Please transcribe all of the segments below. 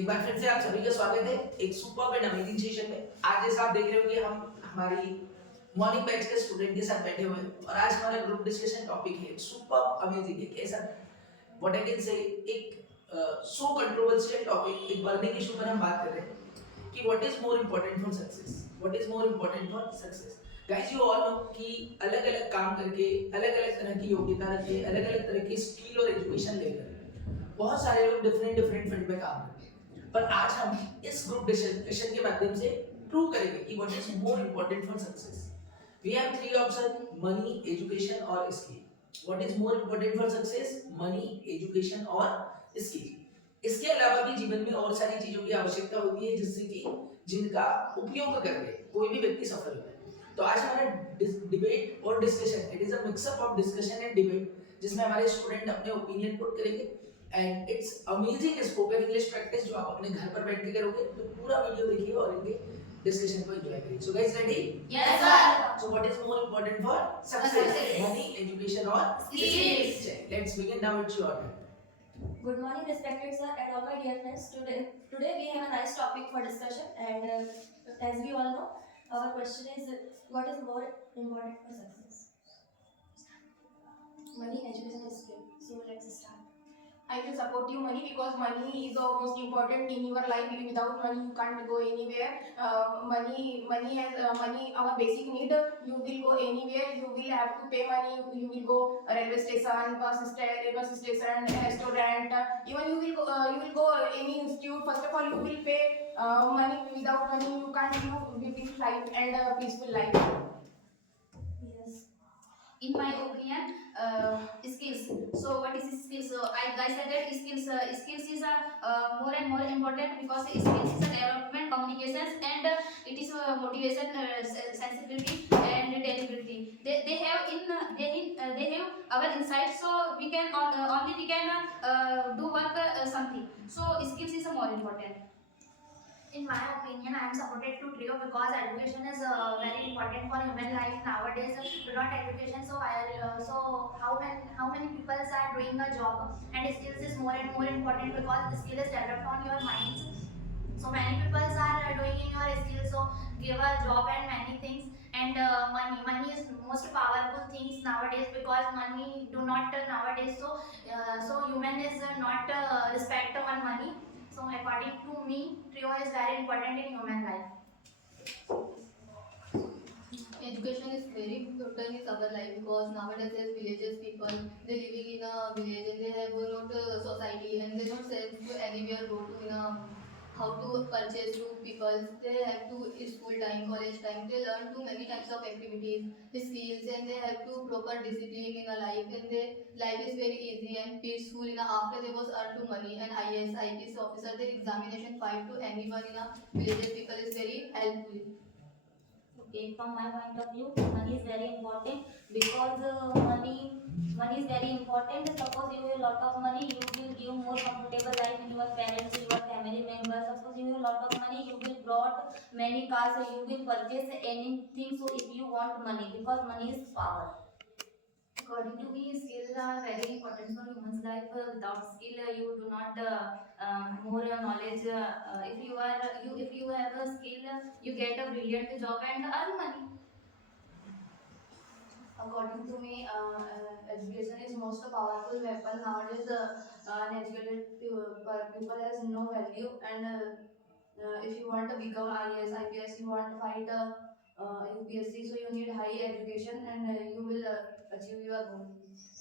एक बार फिर से आप सभी का स्वागत है एक सुपर एंड अमेजिंग सेशन में। आज जैसा आप देख रहे होंगे हम हमारी मॉर्निंग बैच के स्टूडेंट के साथ बैठे हुए हैं और आज हमारा ग्रुप डिस्कशन टॉपिक है सुपर अमेजिंग है। कैसा व्हाट आई कैन से एक सो कंट्रोवर्शियल टॉपिक, एक बर्निंग इशू पर हम बात कर रहे हैं कि what is more important for success, what is more important for success. Guys you all know कि अलग अलग काम करके, अलग अलग तरह की योग्यता रखे, अलग अलग तरह की स्किल और एजुकेशन लेकर बहुत सारे लोग डिफरेंट डिफरेंट फील्ड में काम करते हैं। पर आज हम इस ग्रुप डिस्कशन के माध्यम से प्रूव करेंगे कि what is more important for success. We have three option: money, education और skill. What is more important for success? Money, education और स्किल। इसके अलावा भी जीवन में और सारी चीजों की आवश्यकता होती है जिससे कि जिनका उपयोग करके कोई भी व्यक्ति सफल होता है। तो आज हमारा डिबेट और discussion, it is a mixup of discussion and debate, जिसमें हमारे स्टूडेंट अपने ओपिनियन पुट करेंगे and it's amazing spoken English practice जो आप अपने घर पर बैठ के करोगे। तो पूरा वीडियो देखिए और इनके डिस्कशन को एंजॉय करिए। So guys ready? Yes sir. So what is more important for success? Money, education और Skills. Let's begin now. It's your turn. Good morning, respected sir, and all my dear friends. Today we have a nice topic for discussion, and as we all know, our question is, what is more important for success? Money, education, and skill. So let's start. I will support you money because money is the most important in your life. Without money you can't go anywhere. Money has money our basic need. You will go anywhere. You will have to pay money. You will go railway station, bus station, restaurant. Even you will go any institute. First of all you will pay money. Without money you can't live life and peaceful life. Yes. In my opinion, skills. So what is skills? So I said that skills is more and more important because skills is a development, communications, and it is motivation, sensibility, and delivery. They have they have our insights, so we can only we can do work something. So skills is more important. In my opinion, I am supported to trio because education is very important for human life nowadays. Without education, so how many people are doing a job, and skills is more and more important because skill is developed on your minds. So many people are doing in your skills, so give a job and many things. And money is most powerful things nowadays because money do not nowadays. So human is not respect on money. So according to me, trio is very important in human life. Education is very important in our life because nowadays as villages people, they living in a village and they have not a society and they don't sense to anywhere go to in a how to purchase to people. They have to school time, college time, they learn to many types of activities, skills, and they have to proper discipline in a life, and their life is very easy and peaceful in a after they was earn to money and IAS, IPS officer, their examination fight to anyone in a villages people is very helpful. Okay, from my point of view, money is very important because money is very important. Suppose you have a lot of money, you will give more comfortable life in your parents, your family members. Suppose you have a lot of money, you will brought many cars, so you will purchase anything. So if you want money, because money is power. According to me, skills are very important for human's life. Without skill, you do not more knowledge. If you have a skill, you get a brilliant job and earn money. According to me, education is most powerful weapon nowadays. Uneducated people has no value, and if you want to become IAS, IPS, you want to fight UPSC, so you need high education, and you will achieve your goal.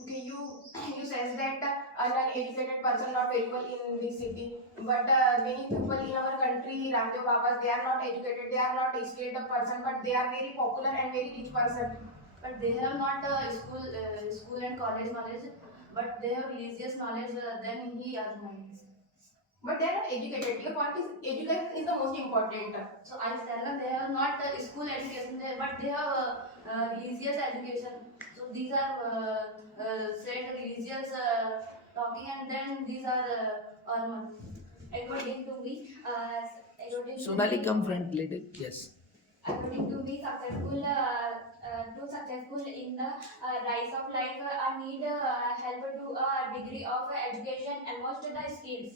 Okay, you says that an uneducated person not available in this city, but many people in our country, Ramdev Babas, they are not educated, they are not skilled person, but they are very popular and very rich person. But they have not school and college knowledge, but they have religious knowledge. Then he has money. But they are not educated. Your point is education is the most important. So I tell them they have not school education, but they have religious education. So these are said religious talking, and then these are ornament. According to me, Sonali, come front little. Yes. according to me, successful in the rise of life, I need help to a degree of education and most of the skills.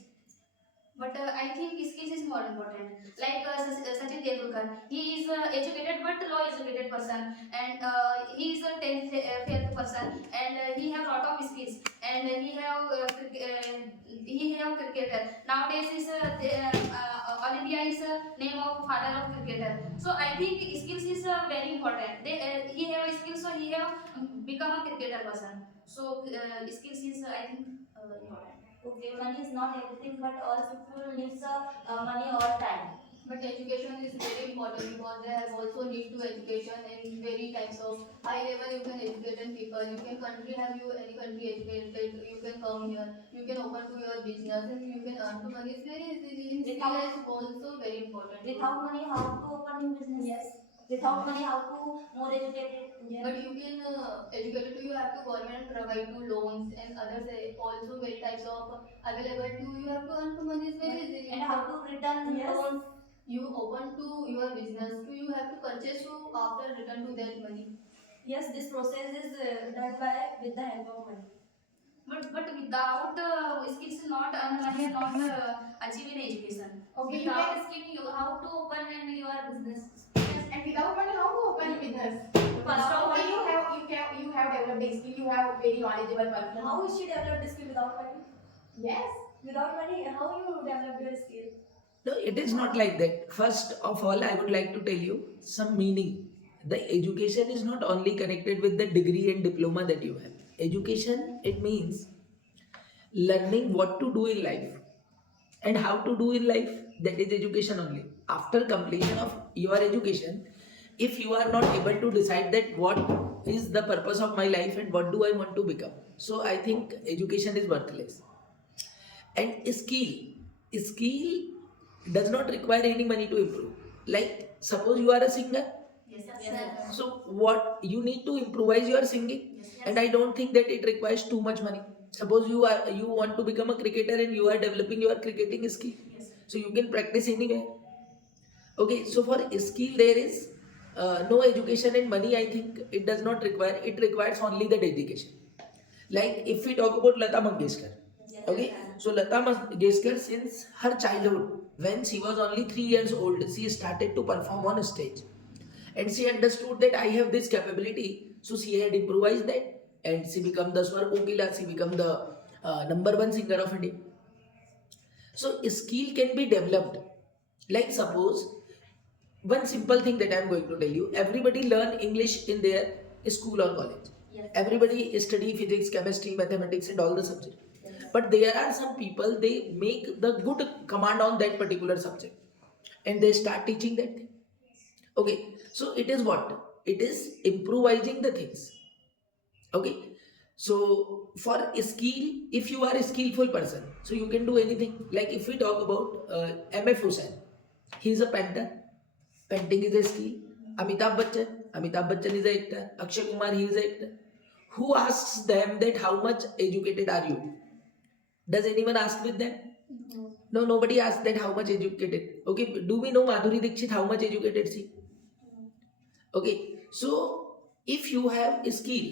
But I think skills is more important. Like Sachin Tendulkar, he is educated but low educated person, and he is a 10th failed person, and he have lot of skills, and he have cricketer. Nowadays is all India is name of father of cricketer. So I think skills is very important. He have skills, so he have become a cricketer person. So skills is I think important. Okay, money is not everything, but all people needs money all time. But education is very important because they have also need to education in very types of high level. You can educate people. You can country have you any country educated. You can come here. You can open to your business and you can earn to money. It's very easy. Skill is also very important. Without money, how to open new business? Yes. Without money, how to more educated? Yes. But you can educate to you have to government provide to loans and others also very types of available to you have to earn to money is very easy. And how to return Yes. loans? You open to your business to you have to purchase to after return to that money. Yes, this process is done by with the help of money. But without skills not earn money and not achieve in education. Okay, you Without can, skill, you how to open and your business. and without money, how to open business? First of all, You have developed a skill. You have very knowledgeable person. How is she developed skill without money? Yes. Without money, how you develop your skill? No, it is not like that. First of all, I would like to tell you some meaning. The education is not only connected with the degree and diploma that you have. Education, it means learning what to do in life and how to do in life. That is education only. After completion of your education, if you are not able to decide that what is the purpose of my life and what do I want to become, so I think education is worthless. And skill does not require any money to improve. Like suppose you are a singer, Yes. so what you need to improvise your singing, and I don't think that it requires too much money. Suppose you want to become a cricketer and you are developing your cricketing skill, so you can practice anywhere. Okay, so for skill there is no education and money. I think it does not require. It requires only the dedication. Like if we talk about Lata Mangeshkar, okay, so Lata Mangeshkar, since her childhood, when she was only 3 years old, she started to perform on stage, and she understood that I have this capability, so she had improvised that, and she became the Swar Kokila. She became the #1 singer of India. So skill can be developed. Like suppose one simple thing that I am going to tell you: everybody learn English in their school or college. Yes. Everybody study physics, chemistry, mathematics, and all the subjects. But there are some people, they make the good command on that particular subject, and they start teaching that thing. Okay, so it is what? It is improvising the things. Okay, so for a skill, if you are a skillful person, so you can do anything. Like if we talk about M.F. Hussain, he is a painter. Painting is a skill. Amitabh Bachchan is an actor. Akshay Kumar, he is an actor. Who asks them that how much educated are you? Does anyone ask with them? No, nobody asks that how much educated. Okay, do we know Madhuri Dixit how much educated she? Okay, so if you have a skill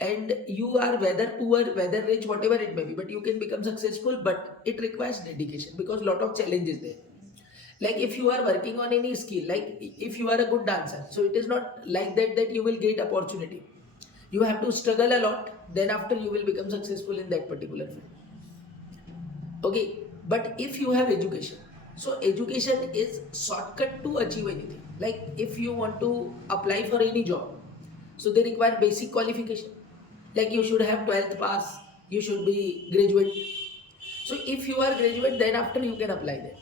and you are whether poor, whether rich, whatever it may be, but you can become successful, but it requires dedication because lot of challenges there. Like if you are working on any skill, like if you are a good dancer, so it is not like that you will get opportunity. You have to struggle a lot, then after you will become successful in that particular field. Okay, but if you have education, so education is shortcut to achieve anything. Like if you want to apply for any job, so they require basic qualification. Like you should have 12th pass, you should be graduate. So if you are graduate, then after you can apply that.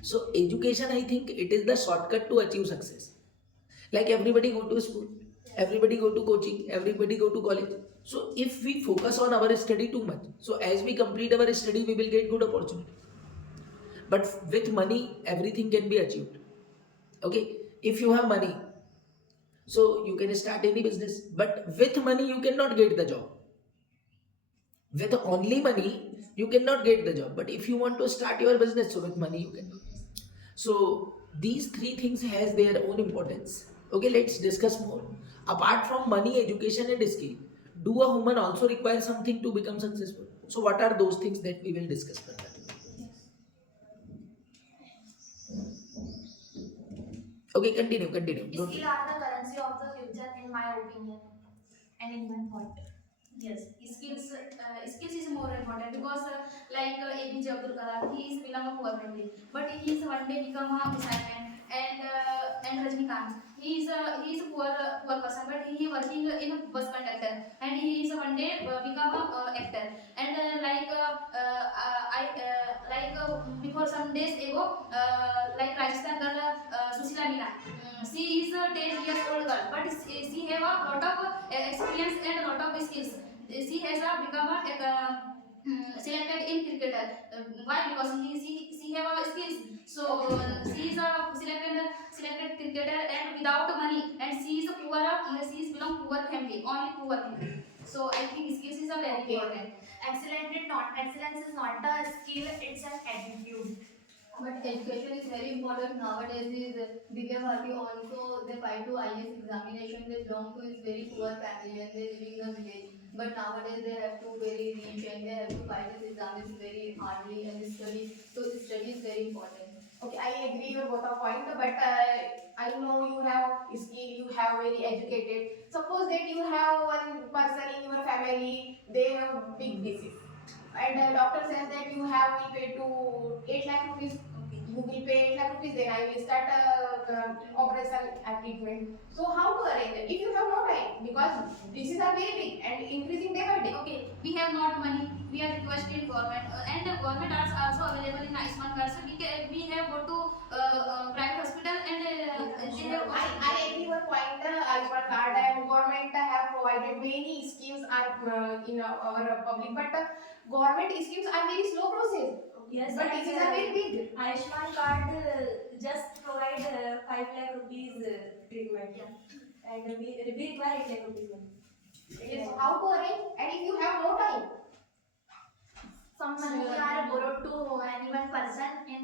So education, I think it is the shortcut to achieve success. Like everybody go to school, everybody go to coaching, everybody go to college. So if we focus on our study too much, so as we complete our study, we will get good opportunity. But with money, everything can be achieved. Okay, if you have money, so you can start any business. But with money, you cannot get the job. With only money, you cannot get the job. But if you want to start your business, so with money you can do. So these three things has their own importance. Okay, let's discuss more. Apart from money, education and skill, do a human also require something to become successful? So what are those things that we will discuss further? Okay, continue. Don't- Skills are the currency of the future, in my opinion, and in my thought. Yes, skills is more important because APJ Abdul Kalam, he is belong a poor family, but he is one day become a businessman, and Rajnikant, he is a poor person, but he working in a bus conductor, and he is one day become a actor, and before some days ago, Rajasthan girl Susila Meena, she is a 10 years old girl, but she have a lot of experience and a lot of skills. She has become selected in cricketer. Why? Because she have a skills. So she is a selected cricketer and without money, and she is a poor. She is belong poor family, only poor family. So I think skills is a very Okay. important. Excellence is not a skill, it's an attitude. But education is very important nowadays. Is Divya Bharti also they fight to IAS examination. They belong to is very poor family and they living in a village. But nowadays they have to very reach and they have to fight this exam is very hardly and study. So study is very important. Okay, I agree with both of point, but I know you have skill, you have very educated. Suppose that you have one person in your family, they have big disease, and the doctor says that you have will pay to 8 lakh rupees. You will pay 8 lakh rupees, then I will start operation treatment. So how to arrange it? If you have no time, because diseases are very big and increasing day by day. Okay, we have not money. We are requesting government, and the government is also available in Ayushman card. So we have go to private hospital, and they have. I agree with point. Ayushman card and government have provided many schemes are in our public, but government schemes are very slow process. Yes, But and, diseases are very big. Ayushman card just provide 5 lakh rupees treatment. And we require 8 lakh rupees. Yes, so how to arrange? And if you have no time, Some money are borrowed to any one person in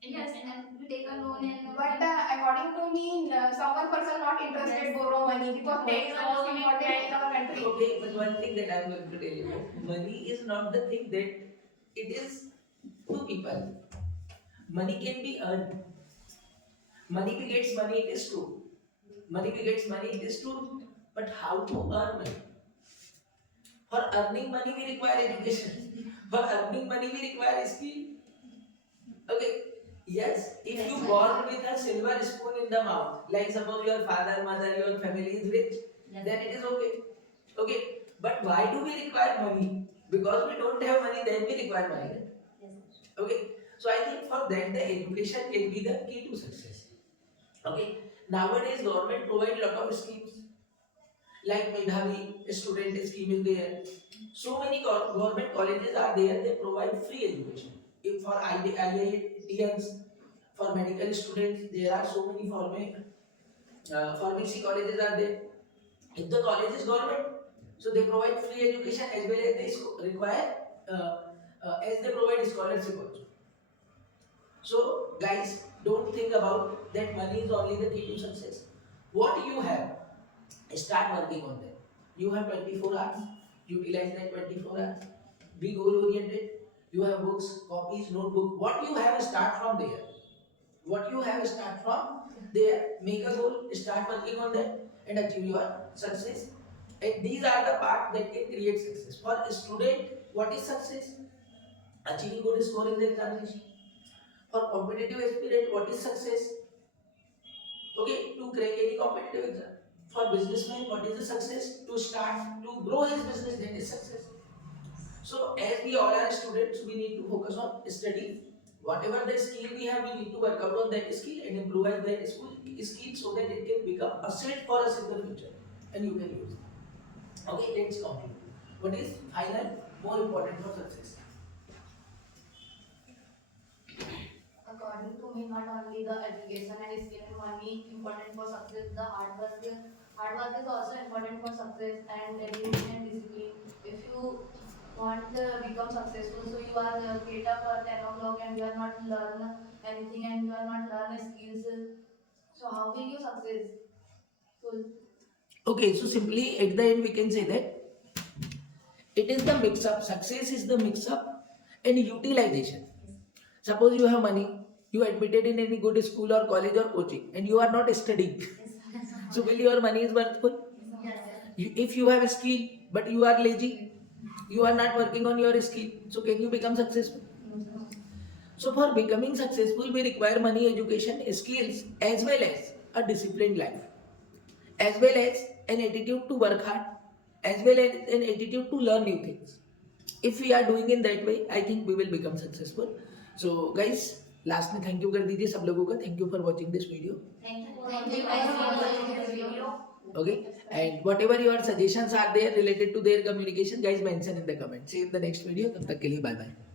Yes, and we take a loan and. but according to me, some one person not interested borrow money because that is the most important in our country. Okay, but one thing that I'm going to tell you, money is not the thing that it is to people. Money can be earned. Money begets money, it is true. Money begets money, it is true. But how to earn money? For earning money, we require education. For earning money, we require skill. Okay. Yes, if you born with a silver spoon in the mouth, like suppose your father, mother, your family is rich, then it is okay. Okay, but why do we require money? Because we don't have money, then we require money. Okay, so I think for that the education can be the key to success. Okay, nowadays government provide lot of schemes, like Medhavi student scheme is there. So many government colleges are there, they provide free education. If for IITians, for medical students, there are so many pharmacy colleges are there. If the college is government, so they provide free education as well as they require, as they provide scholarship also. So guys, don't think about that money is only the key to success. What you have, start working on that. You have 24 hours, utilize that 24 hours. Be goal oriented. You have books, copies, notebook. What you have, start from there. What you have, start from there. Make a goal, start working on that, and achieve your success. And these are the parts that can create success. For a student, what is success? Achieving good score in the examination. For competitive aspirant, what is success? Okay, to crack any competitive exam. For businessman, what is the success? To start, to grow his business, that is success. So as we all are students, we need to focus on study. Whatever the skill we have, we need to work out on that skill and improve that skill so that it can become a set for us in the future and you can use it. Okay, let's conclude. What is final more important for success? According to me, not only the education and skill and money important for success, the hard work is also important for success, and dedication and discipline. If you want to become successful, so you are get up at 10 o'clock and you are not learn anything and you are not learn skills. So how will you successful? Okay, so simply at the end we can say that it is the mix up. Success is the mix up and utilization. Suppose you have money, you admitted in any good school or college or coaching and you are not studying, so will your money is worthful? If you have a skill but you are lazy, you are not working on your skill, so can you become successful? So for becoming successful, we require money, education, skills, as well as a disciplined life, as well as an attitude to work hard, as well as an attitude to learn new things. If we are doing in that way, I think we will become successful. So guys, last में thank you कर दीजिए सब लोगों का. Thank you for watching this video. Thank you for Thank you watching for my watching this video. Okay, and whatever your suggestions are there related to their communication, guys mention in the comments. See you in the next video. तब तक के लिए bye bye.